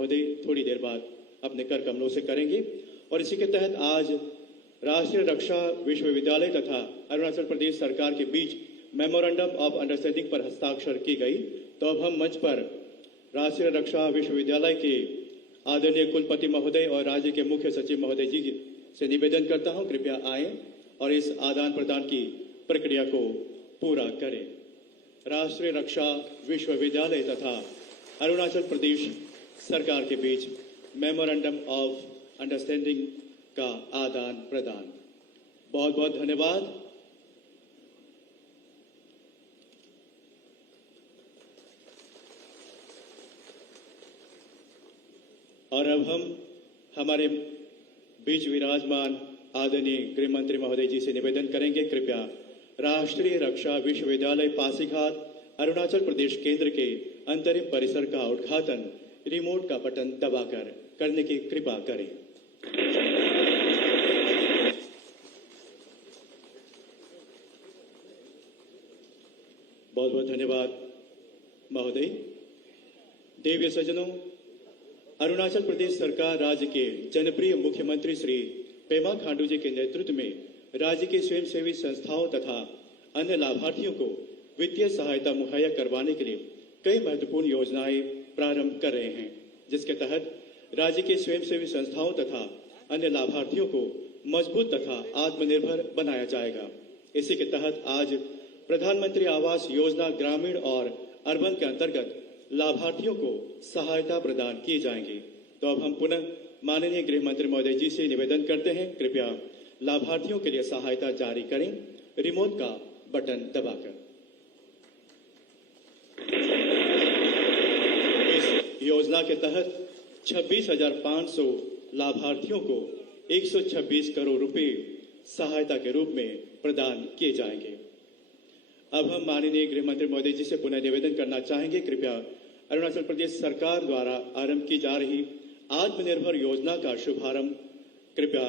महोदय थोड़ी देर बाद अपने कर कमलों से करेंगे। और इसी के तहत आज राष्ट्रीय रक्षा विश्वविद्यालय तथा अरुणाचल प्रदेश सरकार के बीच मेमोरेंडम ऑफ अंडरस्टैंडिंग पर हस्ताक्षर की गई। तो अब हम मंच पर राष्ट्रीय रक्षा विश्वविद्यालय के आदरणीय कुलपति महोदय और राज्य के मुख्य सचिव महोदय जी से निवेदन करता हूं, कृपया आए और इस आदान प्रदान की प्रक्रिया को पूरा करें। राष्ट्रीय रक्षा विश्वविद्यालय तथा अरुणाचल प्रदेश सरकार के बीच मेमोरेंडम ऑफ अंडरस्टैंडिंग का आदान प्रदान। बहुत बहुत धन्यवाद। और अब हम हमारे बीच विराजमान आदरणीय गृह मंत्री महोदय जी से निवेदन करेंगे, कृपया राष्ट्रीय रक्षा विश्वविद्यालय पासीघाट अरुणाचल प्रदेश केंद्र के अंतरिम परिसर का उद्घाटन रिमोट का बटन दबाकर करने की कृपा करें। बहुत बहुत धन्यवाद महोदय। देवीय सज्जनों, अरुणाचल प्रदेश सरकार राज्य के जनप्रिय मुख्यमंत्री श्री पेमा खांडू जी के नेतृत्व में राज्य के स्वयंसेवी संस्थाओं तथा अन्य लाभार्थियों को वित्तीय सहायता मुहैया करवाने के लिए कई महत्वपूर्ण योजनाएं प्रारंभ कर रहे हैं, जिसके तहत राज्य के स्वयंसेवी संस्थाओं तथा अन्य लाभार्थियों को मजबूत तथा आत्मनिर्भर बनाया जाएगा। इसी के तहत आज प्रधानमंत्री आवास योजना ग्रामीण और अर्बन के अंतर्गत लाभार्थियों को सहायता प्रदान किए जाएंगे। तो अब हम पुनः माननीय गृह मंत्री महोदय जी से निवेदन करते हैं, कृपया लाभार्थियों के लिए सहायता जारी करें रिमोट का बटन दबाकर। इस योजना के तहत 26,500 लाभार्थियों को 126 करोड़ रुपए सहायता के रूप में प्रदान किए जाएंगे। अब हम माननीय गृह मंत्री महोदय जी से पुनः निवेदन करना चाहेंगे, कृपया अरुणाचल प्रदेश सरकार द्वारा आरंभ की जा रही आत्मनिर्भर योजना का शुभारंभ कृपया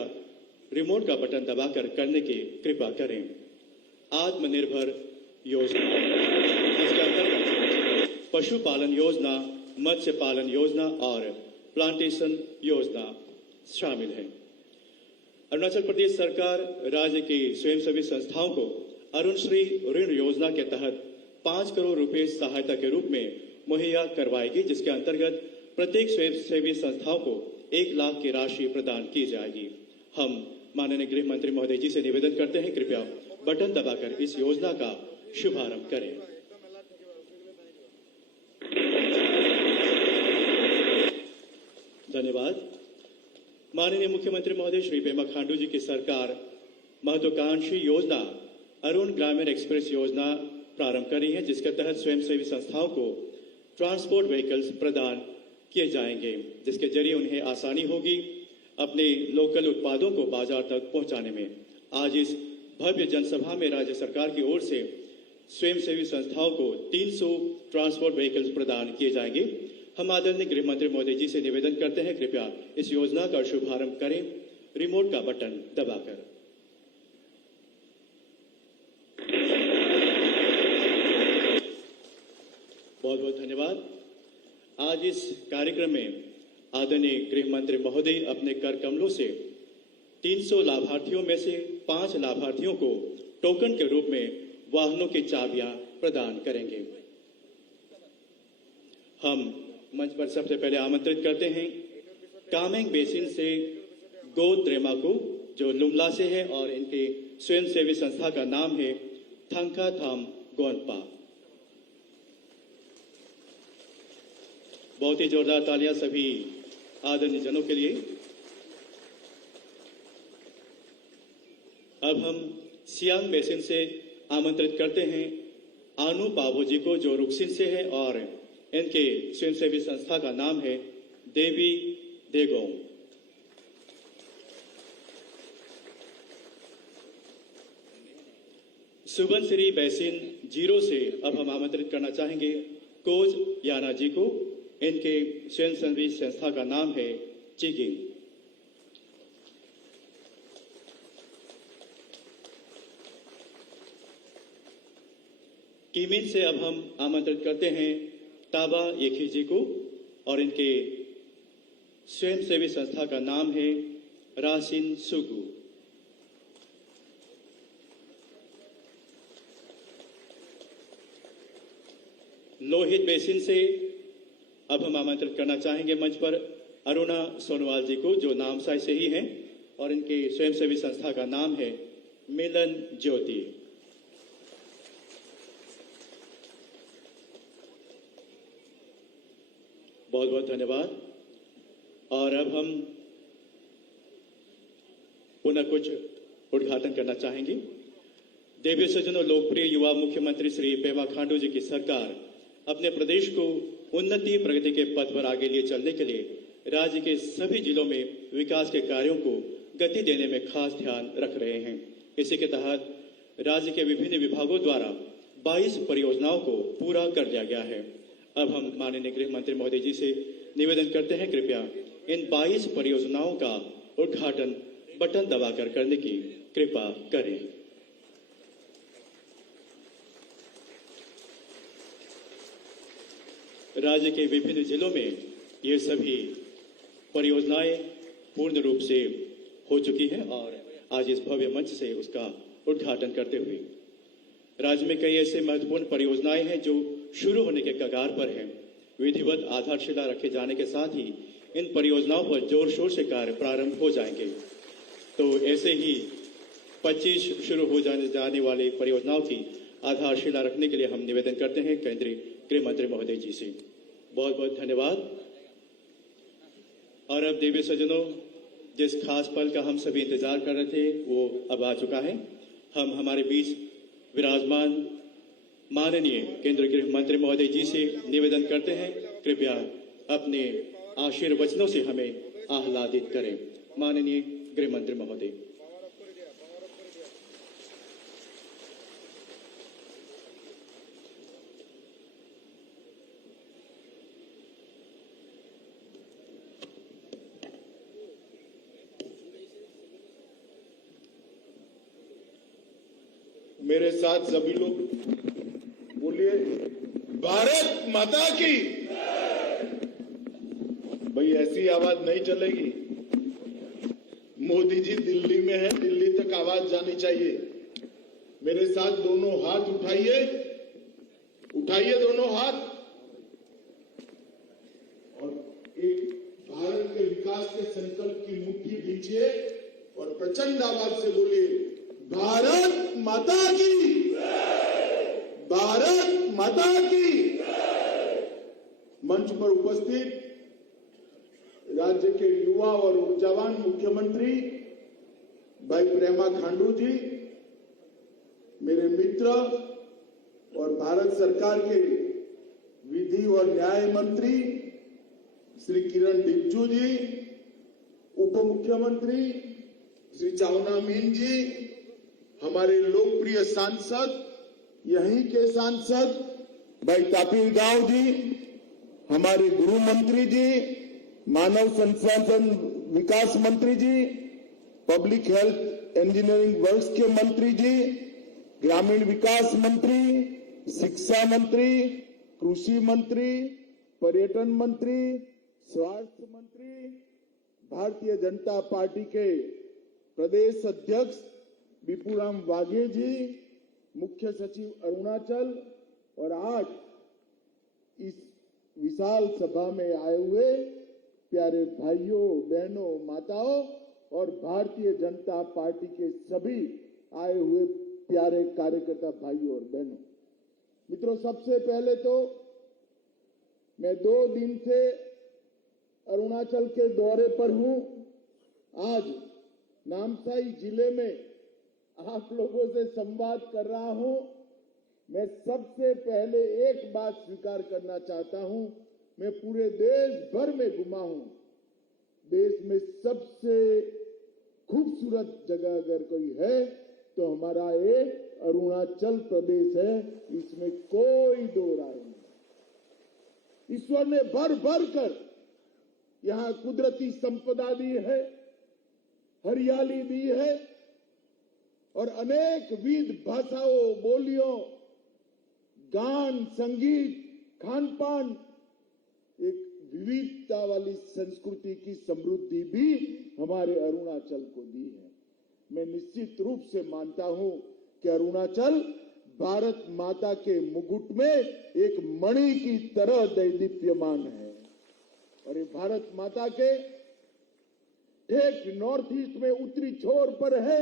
रिमोट का बटन दबाकर करने की कृपा करें। आत्मनिर्भर योजना, इसके अंतर्गत पशुपालन योजना, मत्स्य पालन योजना और प्लांटेशन योजना शामिल है। अरुणाचल प्रदेश सरकार राज्य की स्वयंसेवी संस्थाओं को अरुणश्री ऋण योजना के तहत 5 करोड़ रुपए सहायता के रूप में मुहैया करवाएगी, जिसके अंतर्गत प्रत्येक स्वयंसेवी संस्थाओं को 1 लाख की राशि प्रदान की जाएगी। हम माननीय गृह मंत्री महोदय जी से निवेदन करते हैं, कृपया बटन दबाकर इस योजना का शुभारंभ करें। धन्यवाद। माननीय मुख्यमंत्री महोदय श्री पेमा खांडू जी की सरकार महत्वाकांक्षी योजना अरुण ग्रामीण एक्सप्रेस योजना प्रारंभ कर रही है, जिसके तहत स्वयंसेवी संस्थाओं को ट्रांसपोर्ट व्हीकल्स प्रदान किए जाएंगे, जिसके जरिए उन्हें आसानी होगी अपने लोकल उत्पादों को बाजार तक पहुंचाने में। आज इस भव्य जनसभा में राज्य सरकार की ओर से स्वयंसेवी संस्थाओं को 300 ट्रांसपोर्ट व्हीकल्स प्रदान किए जाएंगे। हम आदरणीय गृह मंत्री महोदय जी से निवेदन करते हैं, कृपया इस योजना का शुभारंभ करें रिमोट का बटन दबाकर। बहुत बहुत धन्यवाद। आज इस कार्यक्रम में आदरणीय गृह मंत्री महोदय अपने कर कमलों से 300 लाभार्थियों में से 5 लाभार्थियों को टोकन के रूप में वाहनों की चाबियां प्रदान करेंगे। हम मंच पर सबसे पहले आमंत्रित करते हैं कामेंग बेसिन से गो त्रेमा को, जो लुमला से है और इनके स्वयंसेवी संस्था का नाम है थंका थाम गोनपा। बहुत ही जोरदार तालियां सभी आदरणीय जनों के लिए। अब हम सियांग बेसिन से आमंत्रित करते हैं आनु पाबो जी को, जो रुक्सिन से है और इनके स्वयंसेवी संस्था का नाम है देवी देगोंग। सुबनसिरी बेसिन 0 से अब हम आमंत्रित करना चाहेंगे कोज याना जी को, इनके स्वयंसेवी संस्था का नाम है चिगिंग। कीमिन से अब हम आमंत्रित करते हैं ताबा येखी जी को और इनके स्वयंसेवी संस्था का नाम है रासिन सुगु। लोहित बेसिन से अब हम आमंत्रित करना चाहेंगे मंच पर अरुणा सोनवाल जी को, जो नामसाई से ही हैं और इनके स्वयंसेवी संस्था का नाम है मिलन ज्योति। बहुत बहुत धन्यवाद। और अब हम पुनः कुछ उद्घाटन करना चाहेंगे। देवी सज्जनों, लोकप्रिय युवा मुख्यमंत्री श्री पेमा खांडू जी की सरकार अपने प्रदेश को उन्नति प्रगति के पथ पर आगे लिए चलने के लिए राज्य के सभी जिलों में विकास के कार्यों को गति देने में खास ध्यान रख रहे हैं। इसी के तहत राज्य के विभिन्न विभागों द्वारा 22 परियोजनाओं को पूरा कर लिया गया है। अब हम माननीय गृह मंत्री महोदय जी से निवेदन करते हैं, कृपया इन 22 परियोजनाओं का उद्घाटन बटन दबाकर करने की कृपा करें। राज्य के विभिन्न जिलों में ये सभी परियोजनाएं पूर्ण रूप से हो चुकी हैं और आज इस भव्य मंच से उसका उद्घाटन करते हुए राज्य में कई ऐसे महत्वपूर्ण परियोजनाएं हैं जो शुरू होने के कगार पर हैं। विधिवत आधारशिला रखे जाने के साथ ही इन परियोजनाओं पर जोर शोर से कार्य प्रारंभ हो जाएंगे। तो ऐसे ही 25 शुरू हो जाने वाली परियोजनाओं की आधारशिला रखने के लिए हम निवेदन करते हैं केंद्रीय गृह मंत्री महोदय जी से। बहुत बहुत धन्यवाद। और अब देवी सज्जनों, जिस खास पल का हम सभी इंतजार कर रहे थे वो अब आ चुका है। हम हमारे बीच विराजमान माननीय केंद्रीय गृह मंत्री महोदय जी से निवेदन करते हैं, कृपया अपने आशीर्वचनों से हमें आह्लादित करें। माननीय गृह मंत्री महोदय। मेरे साथ सभी लोग बोलिए, भारत माता की। भाई ऐसी आवाज नहीं चलेगी। मोदी जी दिल्ली में है, दिल्ली तक आवाज जानी चाहिए। मेरे साथ दोनों हाथ उठाइए, उठाइए दोनों हाथ और एक भारत के विकास के संकल्प की मुट्ठी भींचिए और प्रचंड आवाज से बोलिए, भारत माता की, भारत माता की। मंच पर उपस्थित राज्य के युवा और ऊर्जावान मुख्यमंत्री भाई पेमा खांडू जी, मेरे मित्र और भारत सरकार के विधि और न्याय मंत्री श्री किरण रिजिजू जी, उप मुख्यमंत्री श्री चाउना मीन जी, हमारे लोकप्रिय सांसद, यहीं के सांसद भाई तापिर गांव जी, हमारे गृह मंत्री जी, मानव संसाधन विकास मंत्री जी, पब्लिक हेल्थ इंजीनियरिंग वर्क्स के मंत्री जी, ग्रामीण विकास मंत्री, शिक्षा मंत्री, कृषि मंत्री, पर्यटन मंत्री, स्वास्थ्य मंत्री, भारतीय जनता पार्टी के प्रदेश अध्यक्ष विपुराम वाघे जी, मुख्य सचिव अरुणाचल और आज इस विशाल सभा में आए हुए प्यारे भाइयों बहनों माताओं और भारतीय जनता पार्टी के सभी आए हुए प्यारे कार्यकर्ता भाइयों और बहनों, मित्रों, सबसे पहले तो मैं 2 दिन से अरुणाचल के दौरे पर हूं। आज नामसाई जिले में आप लोगों से संवाद कर रहा हूं। मैं सबसे पहले एक बात स्वीकार करना चाहता हूं, मैं पूरे देश भर में घुमा हूं। देश में सबसे खूबसूरत जगह अगर कोई है तो हमारा ये अरुणाचल प्रदेश है, इसमें कोई दो राय नहीं। ईश्वर ने भर भर कर यहां कुदरती संपदा दी है, हरियाली दी है और अनेक विविध भाषाओं, बोलियों, गान, संगीत, खान पान, एक विविधता वाली संस्कृति की समृद्धि भी हमारे अरुणाचल को दी है। मैं निश्चित रूप से मानता हूं कि अरुणाचल भारत माता के मुकुट में एक मणि की तरह दैदीप्यमान है और ये भारत माता के ठीक नॉर्थ ईस्ट में उत्तरी छोर पर है,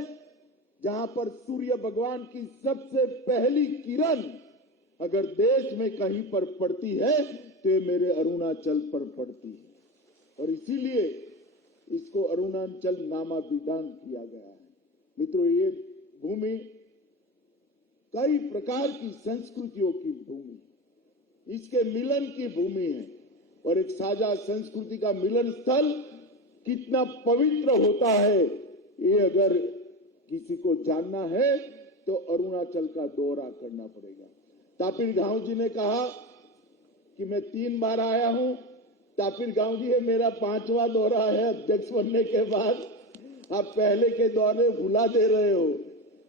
जहां पर सूर्य भगवान की सबसे पहली किरण अगर देश में कहीं पर पड़ती है तो ये मेरे अरुणाचल पर पड़ती है और इसीलिए इसको अरुणाचल नामाभिधान किया गया है। मित्रों, ये भूमि कई प्रकार की संस्कृतियों की भूमि है, इसके मिलन की भूमि है और एक साझा संस्कृति का मिलन स्थल कितना पवित्र होता है, ये अगर किसी को जानना है तो अरुणाचल का दौरा करना पड़ेगा। तापिर गांव जी ने कहा कि मैं 3 बार आया हूं। तापिर गांव जी, ये मेरा 5वां दौरा है अध्यक्ष बनने के बाद। आप पहले के दौरे भुला दे रहे हो।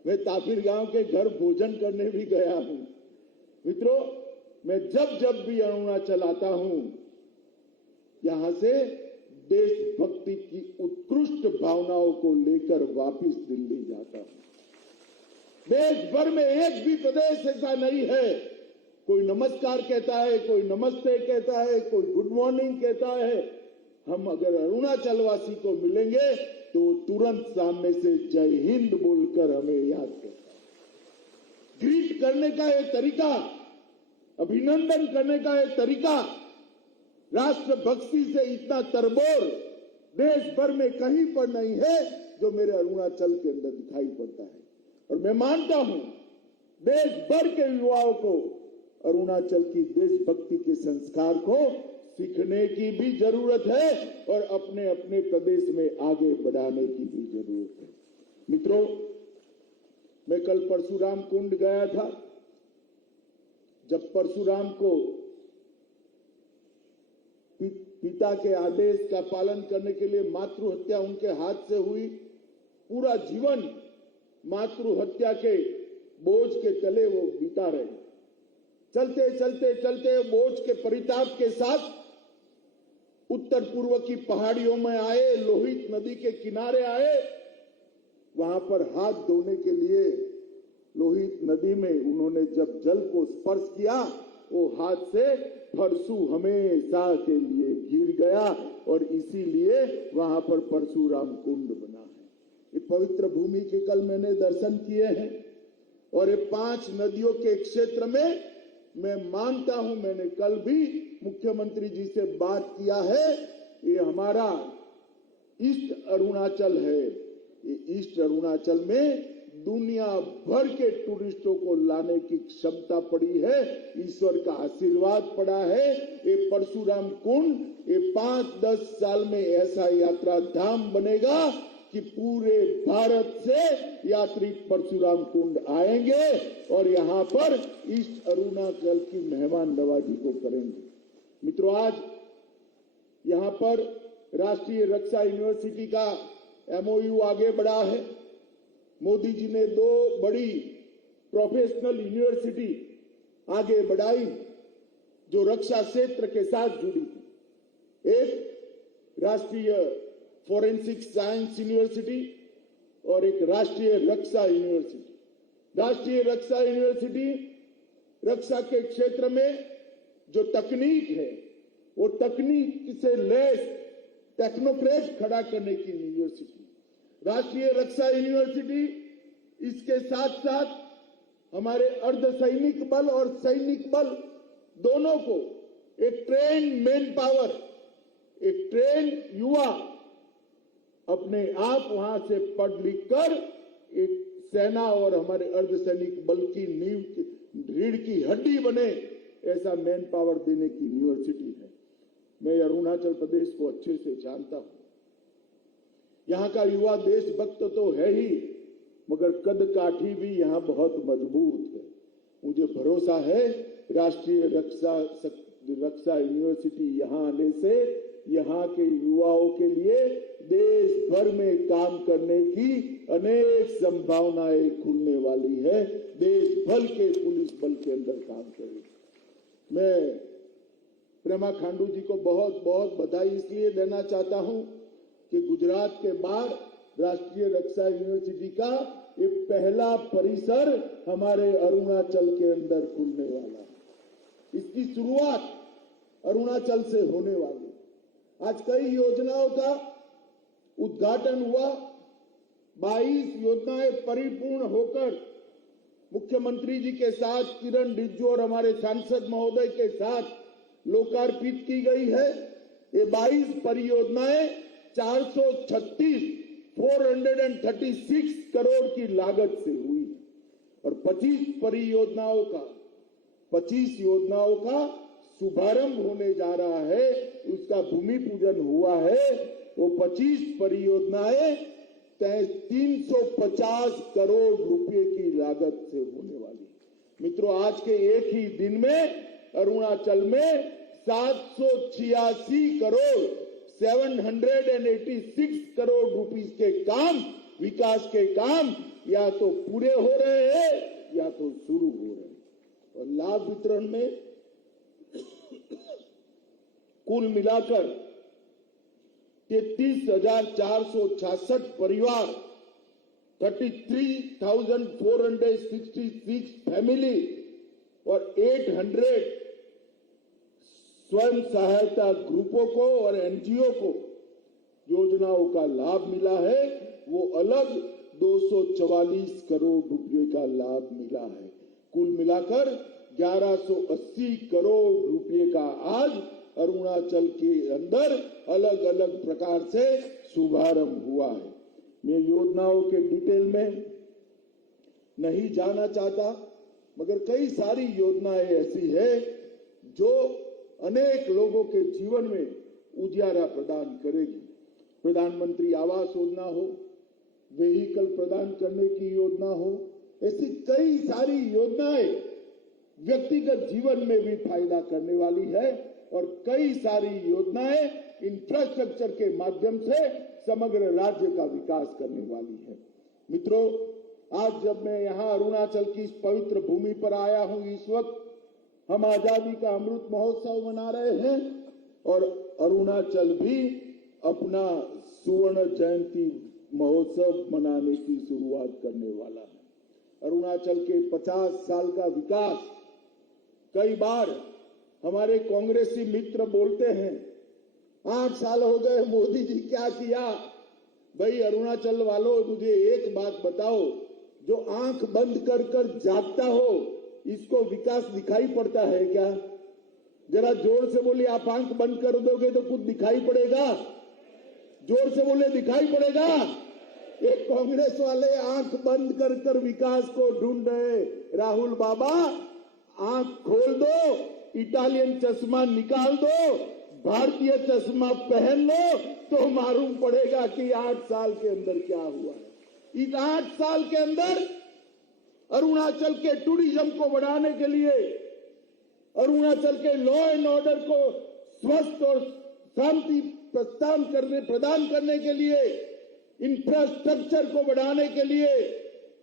मैं तापिर गांव के घर भोजन करने भी गया हूं। मित्रों, मैं जब भी अरुणाचल आता हूं, यहां से देशभक्ति की उत्कृष्ट भावनाओं को लेकर वापस दिल्ली जाता हूं। देश भर में एक भी प्रदेश ऐसा नहीं है, कोई नमस्कार कहता है, कोई नमस्ते कहता है, कोई गुड मॉर्निंग कहता है। हम अगर अरुणाचल वासी को मिलेंगे तो तुरंत सामने से जय हिंद बोलकर हमें याद करता है। ग्रीट करने का एक तरीका, अभिनंदन करने का एक तरीका, राष्ट्रभक्ति से इतना तरबोर देश भर में कहीं पर नहीं है जो मेरे अरुणाचल के अंदर दिखाई पड़ता है। और मैं मानता हूं देश भर के युवाओं को अरुणाचल की देशभक्ति के संस्कार को सीखने की भी जरूरत है और अपने अपने प्रदेश में आगे बढ़ाने की भी जरूरत है। मित्रों, मैं कल परशुराम कुंड गया था। जब परशुराम को पिता के आदेश का पालन करने के लिए मातृ हत्या उनके हाथ से हुई, पूरा जीवन मातृ हत्या के बोझ के तले वो बिता रहे। चलते चलते चलते बोझ के परिताप के साथ उत्तर पूर्व की पहाड़ियों में आए, लोहित नदी के किनारे आए। वहां पर हाथ धोने के लिए लोहित नदी में उन्होंने जब जल को स्पर्श किया, वो हाथ से परशु हमेशा के लिए गिर गया और इसीलिए वहां पर परशुराम कुंड बना है। ये पवित्र भूमि के कल मैंने दर्शन किए हैं और ये 5 नदियों के क्षेत्र में मैं मानता हूं, मैंने कल भी मुख्यमंत्री जी से बात किया है, ये हमारा ईस्ट अरुणाचल है। ये ईस्ट अरुणाचल में दुनिया भर के टूरिस्टों को लाने की क्षमता पड़ी है, ईश्वर का आशीर्वाद पड़ा है। ये परशुराम कुंड ये 5-10 साल में ऐसा यात्रा धाम बनेगा कि पूरे भारत से यात्री परशुराम कुंड आएंगे और यहां पर ईस्ट अरुणाचल की मेहमान नवाजी को करेंगे। मित्रों, आज यहां पर राष्ट्रीय रक्षा यूनिवर्सिटी का एमओयू आगे बढ़ा है। मोदी जी ने 2 बड़ी प्रोफेशनल यूनिवर्सिटी आगे बढ़ाई जो रक्षा क्षेत्र के साथ जुड़ी थी। एक राष्ट्रीय फॉरेंसिक साइंस यूनिवर्सिटी और एक राष्ट्रीय रक्षा यूनिवर्सिटी। राष्ट्रीय रक्षा यूनिवर्सिटी रक्षा के क्षेत्र में जो तकनीक है वो तकनीक से लैस टेक्नोक्रेट खड़ा करने की यूनिवर्सिटी। राष्ट्रीय रक्षा यूनिवर्सिटी इसके साथ साथ हमारे अर्धसैनिक बल और सैनिक बल दोनों को एक ट्रेन मैन पावर, एक ट्रेन युवा अपने आप वहां से पढ़ लिख कर एक सेना और हमारे अर्धसैनिक बल की नींव रीढ़ की हड्डी बने, ऐसा मैन पावर देने की यूनिवर्सिटी है। मैं अरुणाचल प्रदेश को अच्छे से जानता हूं। यहां का युवा देशभक्त तो है ही, मगर कद काठी भी यहां बहुत मजबूत है। मुझे भरोसा है राष्ट्रीय रक्षा यूनिवर्सिटी यहां आने से यहां के युवाओं के लिए देश भर में काम करने की अनेक संभावनाएं खुलने वाली है। देश भर के पुलिस बल के अंदर काम करेगी। मैं प्रेमा खांडू जी को बहुत बहुत बधाई इसलिए देना चाहता हूं कि गुजरात के बाद राष्ट्रीय रक्षा यूनिवर्सिटी का ये पहला परिसर हमारे अरुणाचल के अंदर खुलने वाला है। इसकी शुरुआत अरुणाचल से होने वाली। आज कई योजनाओं का उद्घाटन हुआ, 22 योजनाएं परिपूर्ण होकर मुख्यमंत्री जी के साथ किरण रिजिजू और हमारे सांसद महोदय के साथ लोकार्पित की गई है। ये 22 परियोजनाएं 436 करोड़ की लागत से हुई और 25 योजनाओं का शुभारंभ होने जा रहा है, उसका भूमि पूजन हुआ है। वो 25 परियोजनाएं 350 करोड़ रुपए की लागत से होने वाली। मित्रों, आज के एक ही दिन में अरुणाचल में 786 करोड़ 786 करोड़ रुपीस के काम, विकास के काम या तो पूरे हो रहे हैं या तो शुरू हो रहे हैं। और लाभ वितरण में कुल मिलाकर 33,466 परिवार, 33,466 फैमिली और 800 स्वयं सहायता ग्रुपों को और एनजीओ को योजनाओं का लाभ मिला है। वो अलग 244 करोड़ रुपए का लाभ मिला है। कुल मिलाकर 1180 करोड़ रुपए का आज अरुणाचल के अंदर अलग अलग प्रकार से शुभारंभ हुआ है। मैं योजनाओं के डिटेल में नहीं जाना चाहता, मगर कई सारी योजनाएं ऐसी है जो अनेक लोगों के जीवन में उजियारा प्रदान करेगी। प्रधानमंत्री आवास योजना हो, व्हीकल प्रदान करने की योजना हो, ऐसी कई सारी योजनाएं व्यक्तिगत जीवन में भी फायदा करने वाली है और कई सारी योजनाएं इंफ्रास्ट्रक्चर के माध्यम से समग्र राज्य का विकास करने वाली है। मित्रों, आज जब मैं यहां अरुणाचल की इस पवित्र भूमि पर आया हूं, इस वक्त हम आजादी का अमृत महोत्सव मना रहे हैं और अरुणाचल भी अपना सुवर्ण जयंती महोत्सव मनाने की शुरुआत करने वाला है। अरुणाचल के 50 साल का विकास, कई बार हमारे कांग्रेसी मित्र बोलते हैं 8 साल हो गए मोदी जी क्या किया। भाई अरुणाचल वालों, मुझे एक बात बताओ, जो आंख बंद कर कर जागता हो इसको विकास दिखाई पड़ता है क्या? जरा जोर से बोलिए, आप आंख बंद कर दोगे तो कुछ दिखाई पड़ेगा? जोर से बोले, दिखाई पड़ेगा? एक कांग्रेस वाले आंख बंद कर कर विकास को ढूंढ रहे। राहुल बाबा, आंख खोल दो, इटालियन चश्मा निकाल दो, भारतीय चश्मा पहन लो तो मालूम पड़ेगा कि 8 साल के अंदर क्या हुआ है। इस 8 साल के अंदर अरुणाचल के टूरिज्म को बढ़ाने के लिए, अरुणाचल के लॉ एंड ऑर्डर को स्वस्थ और शांति प्रदान करने के लिए, इंफ्रास्ट्रक्चर को बढ़ाने के लिए,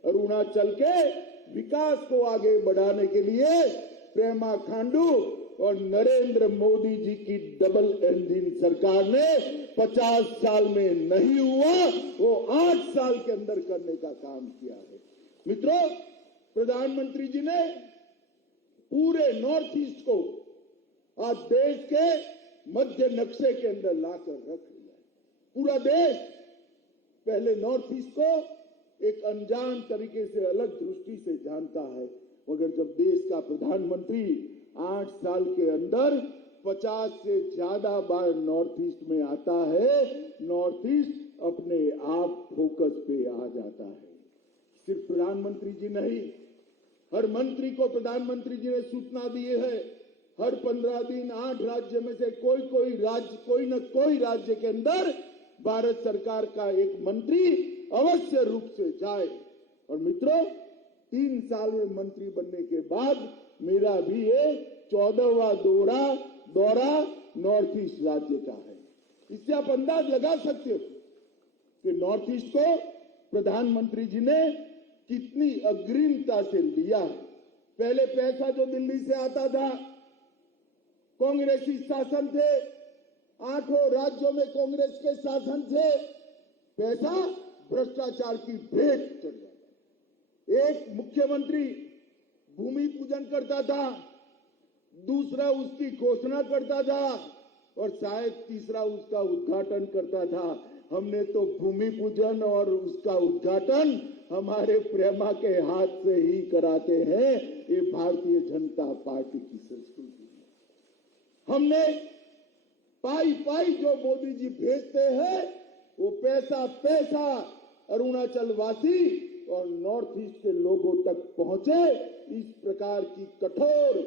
अरुणाचल के विकास को आगे बढ़ाने के लिए प्रेमा खांडू और नरेंद्र मोदी जी की डबल इंजन सरकार ने 50 साल में नहीं हुआ, वो 8 साल के अंदर करने का काम किया है। मित्रों, प्रधानमंत्री जी ने पूरे नॉर्थ ईस्ट को आज देश के मध्य नक्शे के अंदर लाकर रख लिया है। पूरा देश पहले नॉर्थ ईस्ट को एक अनजान तरीके से, अलग दृष्टि से जानता है, मगर जब देश का प्रधानमंत्री 8 साल के अंदर 50 से ज्यादा बार नॉर्थ ईस्ट में आता है, नॉर्थ ईस्ट अपने आप फोकस पे आ जाता है। सिर्फ प्रधानमंत्री जी नहीं, हर मंत्री को प्रधानमंत्री जी ने सूचना दी है, हर 15 दिन 8 राज्य में से कोई न कोई राज्य के अंदर भारत सरकार का एक मंत्री अवश्य रूप से जाए। और मित्रों, 3 साल में मंत्री बनने के बाद मेरा भी ये 14वां दौरा नॉर्थ ईस्ट राज्य का है। इससे आप अंदाज लगा सकते हो कि नॉर्थ ईस्ट को प्रधानमंत्री जी ने कितनी अग्रिमता से लिया है। पहले पैसा जो दिल्ली से आता था कांग्रेसी शासन थे, 8 राज्यों में कांग्रेस के शासन थे, पैसा भ्रष्टाचार की भेंट चढ़ जाता। एक मुख्यमंत्री भूमि पूजन करता था, दूसरा उसकी घोषणा करता था और शायद तीसरा उसका उद्घाटन करता था। हमने तो भूमि पूजन और उसका उद्घाटन हमारे प्रेमा के हाथ से ही कराते हैं। ये भारतीय जनता पार्टी की संस्कृति है। हमने पाई पाई जो मोदी जी भेजते हैं वो पैसा अरुणाचल वासी और नॉर्थ ईस्ट के लोगों तक पहुंचे। इस प्रकार की कठोर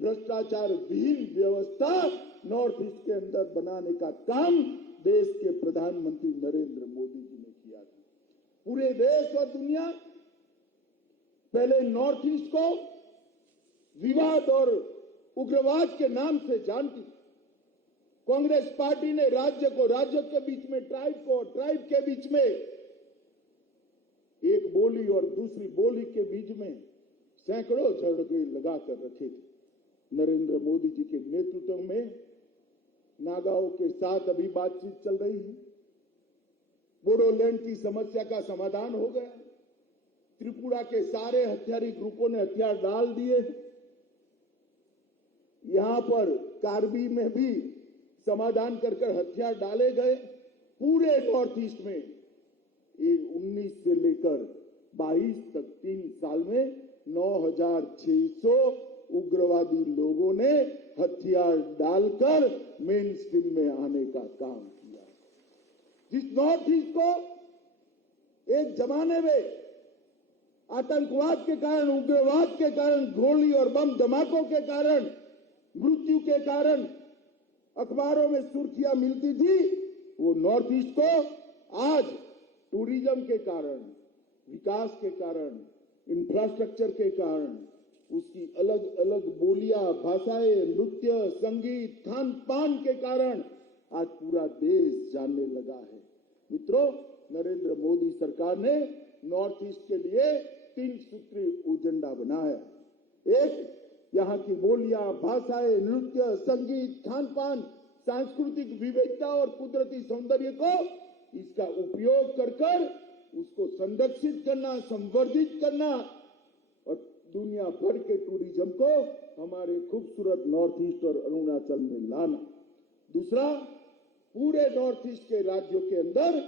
भ्रष्टाचार विहीन व्यवस्था नॉर्थ ईस्ट के अंदर बनाने का काम देश के प्रधानमंत्री नरेंद्र मोदी जी ने किया था। पूरे देश और दुनिया पहले नॉर्थ ईस्ट को विवाद और उग्रवाद के नाम से जानती थी। कांग्रेस पार्टी ने राज्य को राज्य के बीच में, ट्राइब को ट्राइब के बीच में, एक बोली और दूसरी बोली के बीच में सैकड़ों झगड़े लगाकर रखे थे। नरेंद्र मोदी जी के नेतृत्व में नागाओं के साथ अभी बातचीत चल रही है। बोडोलैंड की समस्या का समाधान हो गया। त्रिपुरा के सारे हथियारी ग्रुपों ने हथियार डाल दिए। यहां पर कार्बी में भी समाधान कर हथियार डाले गए। पूरे नॉर्थ ईस्ट में ये 19 से लेकर 22 तक 3 साल में 9,600 उग्रवादी लोगों ने हथियार डालकर मेन स्ट्रीम में आने का काम किया। जिस नॉर्थ ईस्ट को एक जमाने में आतंकवाद के कारण, उग्रवाद के कारण, गोली और बम धमाकों के कारण, मृत्यु के कारण अखबारों में सुर्खियां मिलती थी, वो नॉर्थ ईस्ट को आज टूरिज्म के कारण, विकास के कारण, इंफ्रास्ट्रक्चर के कारण, उसकी अलग अलग बोलियां, भाषाएं, नृत्य, संगीत, खान पान के कारण आज पूरा देश जानने लगा है। मित्रों, नरेंद्र मोदी सरकार ने नॉर्थ ईस्ट के लिए 3 सूत्री एजेंडा बनाया। एक, यहाँ की बोलियां, भाषाएं, नृत्य, संगीत, खान पान, सांस्कृतिक विविधता और कुदरती सौंदर्य को इसका उपयोग कर उसको संरक्षित करना, संवर्धित करना और दुनिया भर के टूरिज्म को हमारे खूबसूरत नॉर्थ ईस्ट और अरुणाचल में लाना। दूसरा, पूरे नॉर्थ ईस्ट के राज्यों के अंदर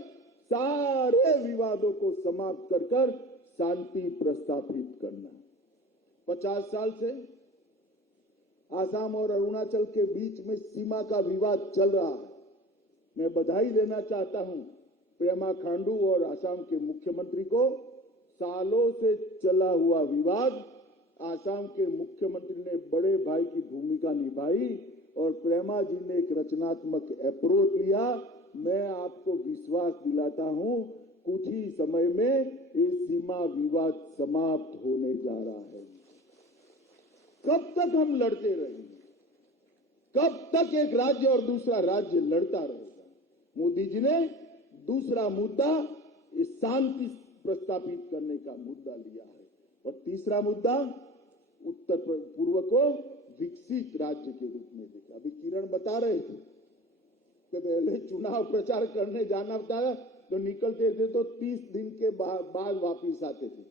सारे विवादों को समाप्त कर शांति प्रस्थापित करना। 50 साल से आसाम और अरुणाचल के बीच में सीमा का विवाद चल रहा है। मैं बधाई देना चाहता हूं पेमा खांडू और आसाम के मुख्यमंत्री को। सालों से चला हुआ विवाद, आसाम के मुख्यमंत्री ने बड़े भाई की भूमिका निभाई और प्रेमा जी ने एक रचनात्मक अप्रोच लिया। मैं आपको विश्वास दिलाता हूं, कुछ ही समय में ये सीमा विवाद समाप्त होने जा रहा है। कब तक हम लड़ते रहेंगे? कब तक एक राज्य और दूसरा राज्य लड़ता रहेगा? मोदी जी ने दूसरा मुद्दा शांति प्रस्थापित करने का मुद्दा लिया है। और तीसरा मुद्दा उत्तर पूर्व को विकसित राज्य के रूप में देखा। अभी किरण बता रहे थे कि पहले चुनाव प्रचार करने जाना था तो निकलते थे तो 30 दिन के बाद वापिस आते थे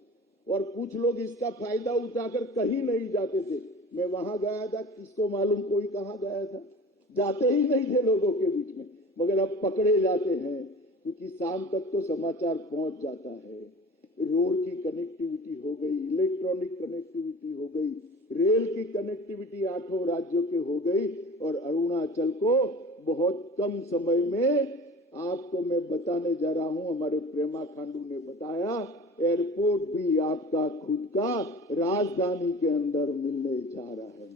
और कुछ लोग इसका फायदा उठाकर कहीं नहीं जाते थे। मैं वहां गया था, किसको मालूम कोई कहां गया था, जाते ही नहीं थे लोगों के बीच में, मगर अब पकड़े जाते हैं क्योंकि शाम तक तो समाचार पहुंच जाता है। रोड की कनेक्टिविटी हो गई, इलेक्ट्रॉनिक कनेक्टिविटी हो गई, रेल की कनेक्टिविटी 8 राज्यों के हो गई और अरुणाचल को बहुत कम समय में, आपको मैं बताने जा रहा हूं, हमारे प्रेमा खांडू ने बताया, एयरपोर्ट भी आपका खुद का राजधानी के अंदर मिलने जा रहा है।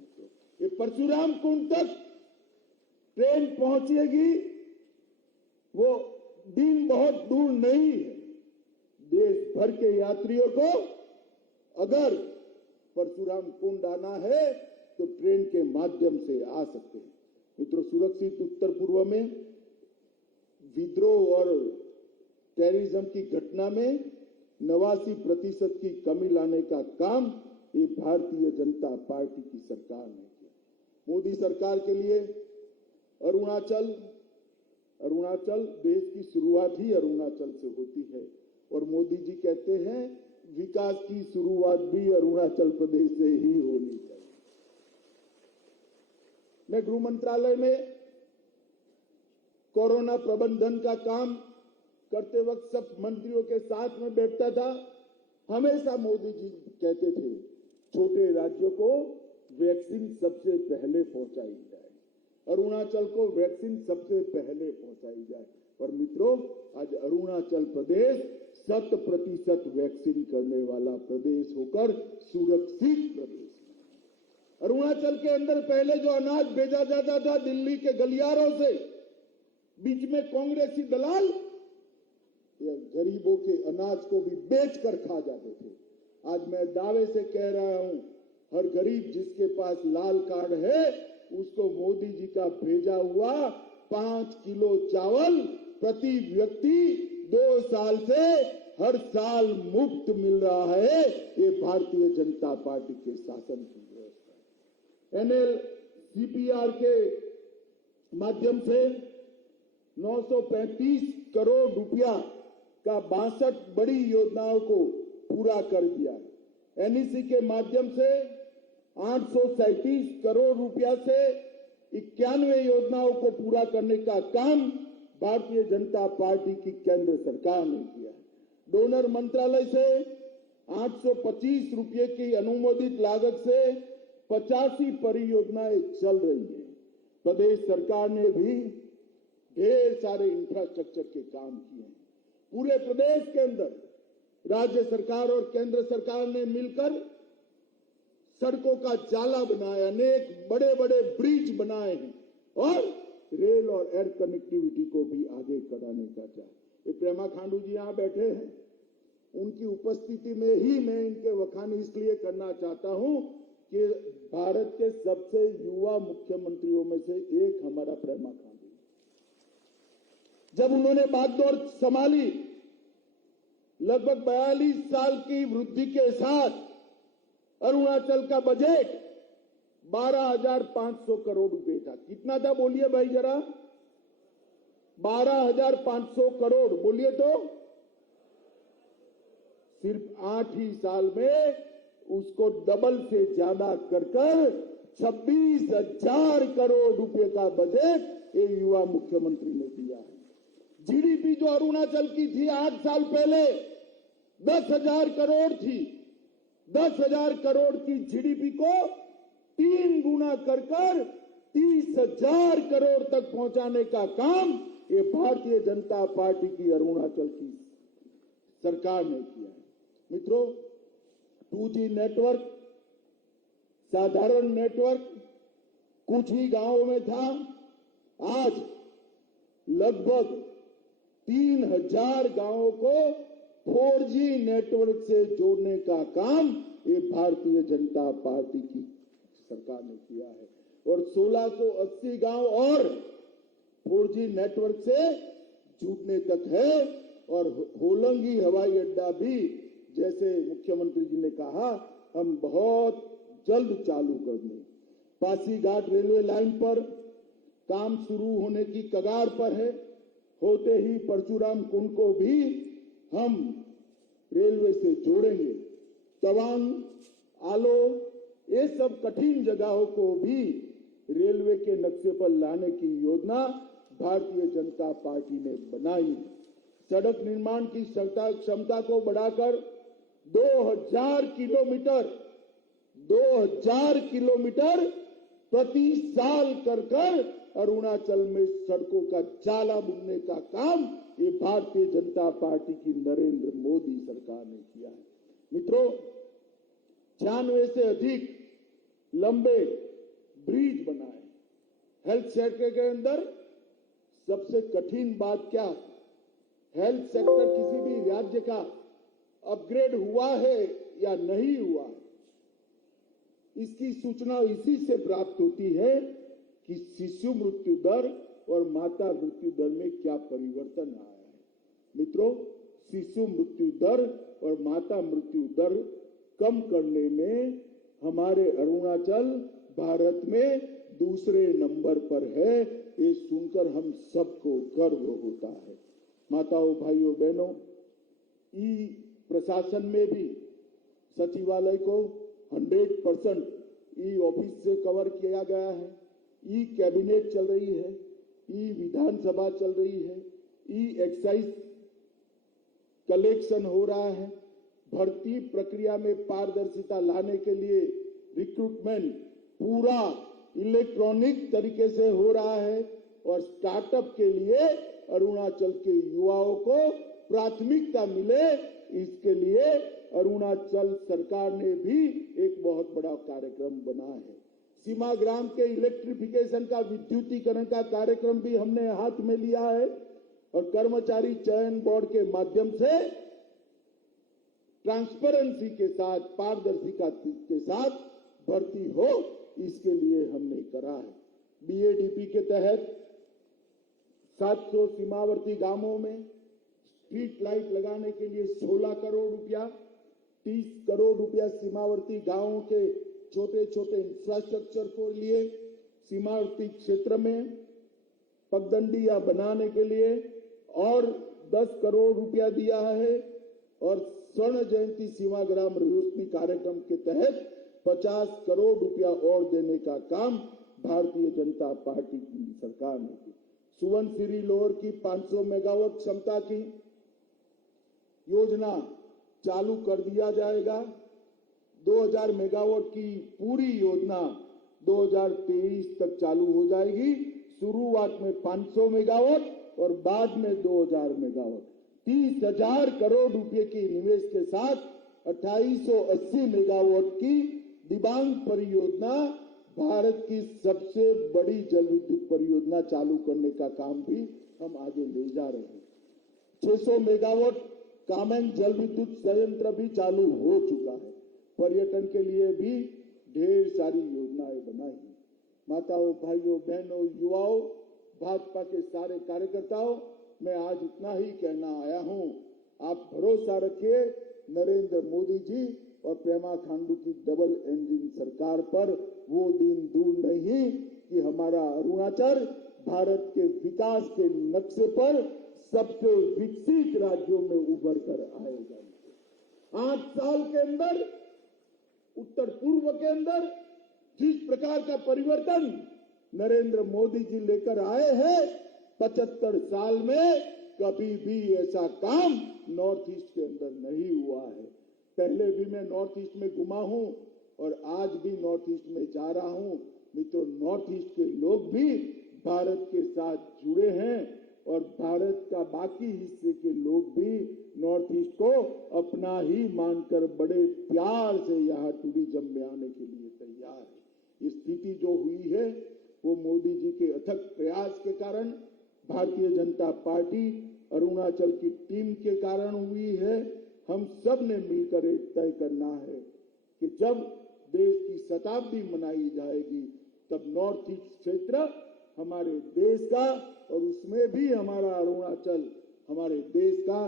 ये परशुराम कुंड तक ट्रेन पहुंचेगी, वो दिन बहुत दूर नहीं है। देश भर के यात्रियों को अगर परशुराम कुंड आना है तो ट्रेन के माध्यम से आ सकते हैं। मित्रों, सुरक्षित उत्तर पूर्व में विद्रोह और टेररिज्म की घटना में 89% की कमी लाने का काम ये भारतीय जनता पार्टी की सरकार ने किया। मोदी सरकार के लिए अरुणाचल देश की शुरुआत ही अरुणाचल से होती है और मोदी जी कहते हैं विकास की शुरुआत भी अरुणाचल प्रदेश से ही होनी चाहिए। मैं गृह मंत्रालय में कोरोना प्रबंधन का काम करते वक्त सब मंत्रियों के साथ में बैठता था। हमेशा मोदी जी कहते थे छोटे राज्यों को वैक्सीन सबसे पहले पहुंचाई जाए, अरुणाचल को वैक्सीन सबसे पहले पहुंचाई जाए। और मित्रों, आज अरुणाचल प्रदेश 100% वैक्सीन करने वाला प्रदेश होकर सुरक्षित प्रदेश है। अरुणाचल के अंदर पहले जो अनाज भेजा जाता था दिल्ली के गलियारों से, बीच में कांग्रेसी दलाल या गरीबों के अनाज को भी बेचकर खा जाते थे। आज मैं दावे से कह रहा हूं, हर गरीब जिसके पास लाल कार्ड है उसको मोदी जी का भेजा हुआ 5 किलो चावल प्रति व्यक्ति 2 साल से हर साल मुफ्त मिल रहा है। ये भारतीय जनता पार्टी के शासन की व्यवस्था है। NLCPR के माध्यम से 935 करोड़ रुपया का 62 बड़ी योजनाओं को पूरा कर दिया है। NEC के माध्यम से 837 करोड़ रुपया से 91 योजनाओं को पूरा करने का काम भारतीय जनता पार्टी की केंद्र सरकार ने किया है। डोनर मंत्रालय से 825 रुपये की अनुमोदित लागत से 85 परियोजनाएं चल रही है। प्रदेश सरकार ने भी ढेर सारे इंफ्रास्ट्रक्चर के काम किए हैं। पूरे प्रदेश के अंदर राज्य सरकार और केंद्र सरकार ने मिलकर सड़कों का जाला बनाया, अनेक बड़े बड़े ब्रिज बनाए हैं और रेल और एयर कनेक्टिविटी को भी आगे कराने का चाहे। ये प्रेमा खांडू जी यहां बैठे हैं, उनकी उपस्थिति में ही मैं इनके वखान इसलिए करना चाहता हूं कि भारत के सबसे युवा मुख्यमंत्रियों में से एक हमारा प्रेमा खांडू। जब उन्होंने बागडोर संभाली, लगभग 42 साल की वृद्धि के साथ अरुणाचल का बजट 12,500 करोड़ रुपए था। कितना था बोलिए भाई जरा? 12,500 करोड़। बोलिए तो सिर्फ 8 ही साल में उसको डबल से ज्यादा कर 26,000 करोड़ रुपए का बजट ये युवा मुख्यमंत्री ने दिया है। जीडीपी जो अरुणाचल की थी 8 साल पहले 10,000 करोड़ थी। 10,000 करोड़ की जीडीपी को 3 गुना कर 30,000 करोड़ तक पहुंचाने का काम ये भारतीय जनता पार्टी की अरुणाचल की सरकार ने किया है। मित्रों, 2G नेटवर्क, साधारण नेटवर्क कुछ ही गांवों में था, आज लगभग 3,000 गांवों को 4G नेटवर्क से जोड़ने का काम ये भारतीय जनता पार्टी की सरकार ने किया है और 1680 गांव और 4G नेटवर्क से जुड़ने तक है। और होलंगी हवाई अड्डा भी, जैसे मुख्यमंत्री जी ने कहा, हम बहुत जल्द चालू कर दें। पासीघाट रेलवे लाइन पर काम शुरू होने की कगार पर है। होते ही परशुराम कुंड को भी हम रेलवे से जोड़ेंगे। तवांग, आलो, ये सब कठिन जगहों को भी रेलवे के नक्शे पर लाने की योजना भारतीय जनता पार्टी ने बनाई। सड़क निर्माण की क्षमता को बढ़ाकर 2000 किलोमीटर प्रति साल कर अरुणाचल में सड़कों का जाला बुनने का काम ये भारतीय जनता पार्टी की नरेंद्र मोदी सरकार ने किया है। मित्रों, 96 से अधिक लंबे ब्रिज बनाए। हेल्थ सेक्टर के अंदर सबसे कठिन बात क्या है? हेल्थ सेक्टर किसी भी राज्य का अपग्रेड हुआ है या नहीं हुआ, इसकी सूचना इसी से प्राप्त होती है कि शिशु मृत्यु दर और माता मृत्यु दर में क्या परिवर्तन आया है। मित्रों, शिशु मृत्यु दर और माता मृत्यु दर कम करने में हमारे अरुणाचल भारत में दूसरे नंबर पर है। ये सुनकर हम सबको गर्व होता है। माताओं, भाइयों, बहनों, ई प्रशासन में भी सचिवालय को 100% ई ऑफिस से कवर किया गया है। ई कैबिनेट चल रही है, ई विधानसभा चल रही है, ई एक्साइज कलेक्शन हो रहा है। भर्ती प्रक्रिया में पारदर्शिता लाने के लिए रिक्रूटमेंट पूरा इलेक्ट्रॉनिक तरीके से हो रहा है और स्टार्टअप के लिए अरुणाचल के युवाओं को प्राथमिकता मिले, इसके लिए अरुणाचल सरकार ने भी एक बहुत बड़ा कार्यक्रम बना है। सीमा ग्राम के इलेक्ट्रिफिकेशन का, विद्युतीकरण का कार्यक्रम भी हमने हाथ में लिया है और कर्मचारी चयन बोर्ड के माध्यम से ट्रांसपेरेंसी के साथ, पारदर्शिता के साथ भर्ती हो, इसके लिए हमने करा है। बीएडीपी के तहत 700 सीमावर्ती गांवों में स्ट्रीट लाइट लगाने के लिए 16 करोड़ रुपया, 30 करोड़ रुपया सीमावर्ती गांवों के छोटे छोटे इंफ्रास्ट्रक्चर को लिए, सीमावर्ती क्षेत्र में पगडंडियां बनाने के लिए और 10 करोड़ रुपया दिया है और स्वर्ण जयंती सीमा ग्राम रोशनी कार्यक्रम के तहत 50 करोड़ रुपया और देने का काम भारतीय जनता पार्टी की सरकार ने की। सुवर्णसिरी लोअर की 500 मेगावाट क्षमता की योजना चालू कर दिया जाएगा। 2000 मेगावाट की पूरी योजना 2023 तक चालू हो जाएगी। शुरुआत में 500 मेगावाट और बाद में 2000 मेगावाट। 30,000 करोड़ रुपए के निवेश के साथ 2880 मेगावाट की दिबांग परियोजना, भारत की सबसे बड़ी जल विद्युत परियोजना चालू करने का काम भी हम आगे ले जा रहे हैं। 600 मेगावाट कामेंग जल विद्युत संयंत्र भी चालू हो चुका है। पर्यटन के लिए भी ढेर सारी योजनाएं बनाई हैं। माताओं, भाइयों, बहनों, युवाओं, भाजपा के सारे कार्यकर्ताओं, मैं आज इतना ही कहना आया हूं। आप भरोसा रखिए नरेंद्र मोदी जी और प्रेमा खांडू की डबल इंजन सरकार पर। वो दिन दूर नहीं कि हमारा अरुणाचल भारत के विकास के नक्शे पर सबसे विकसित राज्यों में उभर कर आएगा। 8 साल के अंदर उत्तर पूर्व के अंदर जिस प्रकार का परिवर्तन नरेंद्र मोदी जी लेकर आए हैं, 75 साल में कभी भी ऐसा काम नॉर्थ ईस्ट के अंदर नहीं हुआ है। पहले भी मैं नॉर्थ ईस्ट में घुमा हूं और आज भी नॉर्थ ईस्ट में जा रहा हूं। मित्रों, नॉर्थ ईस्ट के लोग भी भारत के साथ जुड़े हैं और भारत का बाकी हिस्से के लोग भी नॉर्थ ईस्ट को अपना ही मानकर बड़े प्यार से यहाँ टूरिज्म में आने के लिए तैयार है। ये स्थिति जो हुई है वो मोदी जी के अथक प्रयास के कारण, भारतीय जनता पार्टी अरुणाचल की टीम के कारण हुई है। हम सब ने मिलकर एक तय करना है कि जब देश की शताब्दी मनाई जाएगी तब नॉर्थ ईस्ट क्षेत्र हमारे देश का और उसमें भी हमारा अरुणाचल हमारे देश का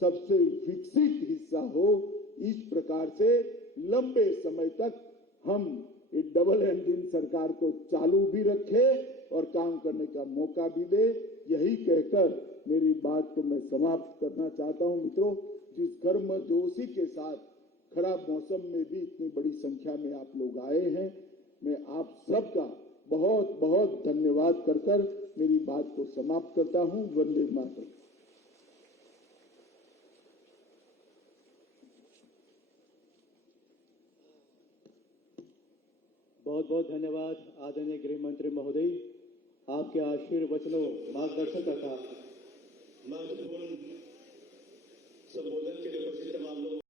सबसे विकसित हिस्सा हो। इस प्रकार से लंबे समय तक हम एक डबल इंजन सरकार को चालू भी रखे और काम करने का मौका भी दे। यही कहकर मेरी बात को मैं समाप्त करना चाहता हूं। मित्रों, जिस गर्मजोशी के साथ खराब मौसम में भी इतनी बड़ी संख्या में आप लोग आए हैं, मैं आप सबका बहुत बहुत धन्यवाद कर मेरी बात को समाप्त करता हूं। वंदे मातरम। बहुत बहुत धन्यवाद आदरणीय गृह मंत्री महोदय। आपके आशीर्वचनों, मार्गदर्शन तथा